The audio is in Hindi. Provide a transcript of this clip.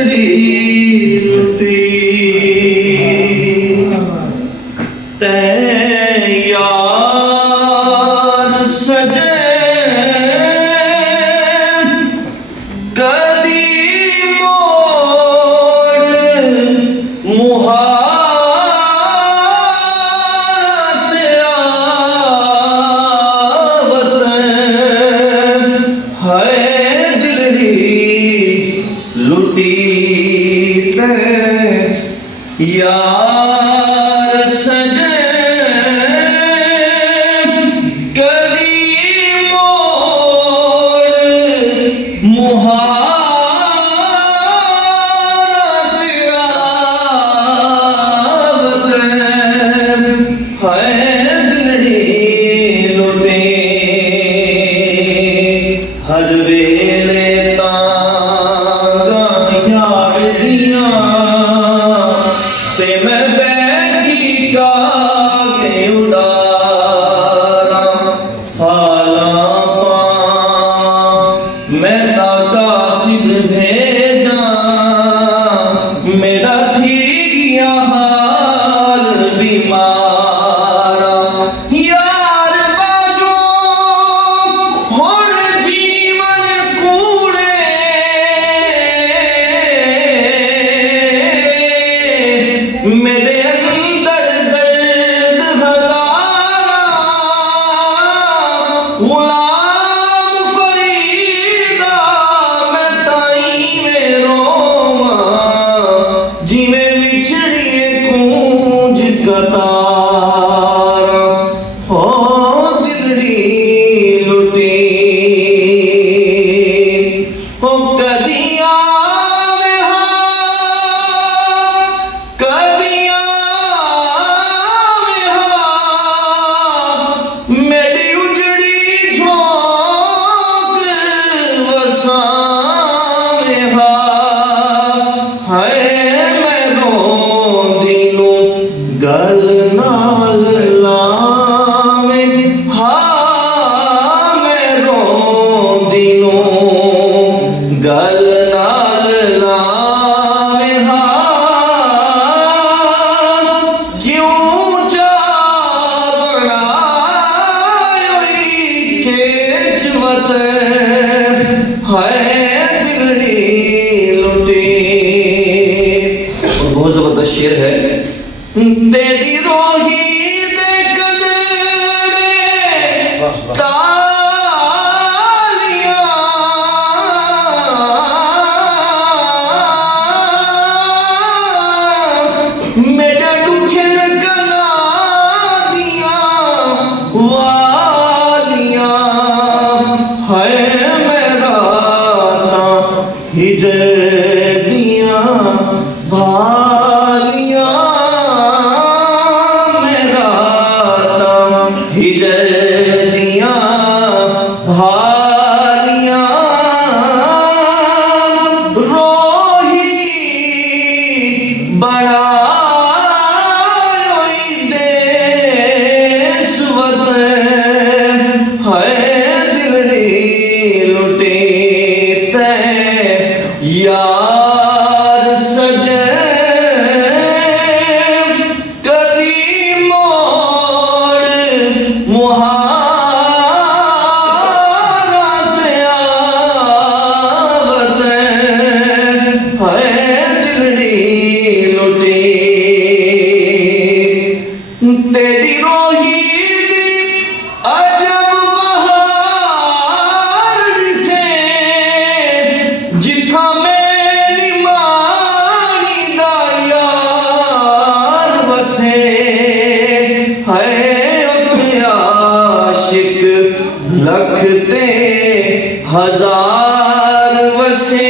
दिलड़ी लुटी ते यार सजे कदी मोड़ मुहारत आवत है दिलड़ी लुटी ते यार सजे कदी मोड़ मुहारत आवत है दिलड़ी लुटी हर वेले ते मैं बैठी कागे उड़ारा हाला पा मैं ताका सिद्ध भेजा मेरा थी गया हाल बीमारा यार बाजो हुण जीवन कूड़े मेरे अंदर दर्द हजारा गुलाम फरीदा मैं ताई में रोवा जिवें विछड़िए कूंज कतारा हो दिलड़ी लुटी हो कदी आवे मेरी उजड़ी झोंक वसावे है मैं रोंदी नूं गल नाल लावे मैं रोंदी नूं गल नाल लावे क्यों है दिलड़ी लुटी। और बहुत जबरदस्त शेर है तेरी रोही दे कदरे तालियां मेरे दुखे गला दिया वालियां है हिजर दिया भालियां मेरा हिजर दिया भालियां रोही बड़ा देशवत है दिलड़ी लुटी यार सजे कदी मोड़ मुहारत आवत है दिलड़ी लुटी तेरी रोही अजब बहार से जिथा मेरी मानी दा यार बसे है आशिक लख ते हजार वसे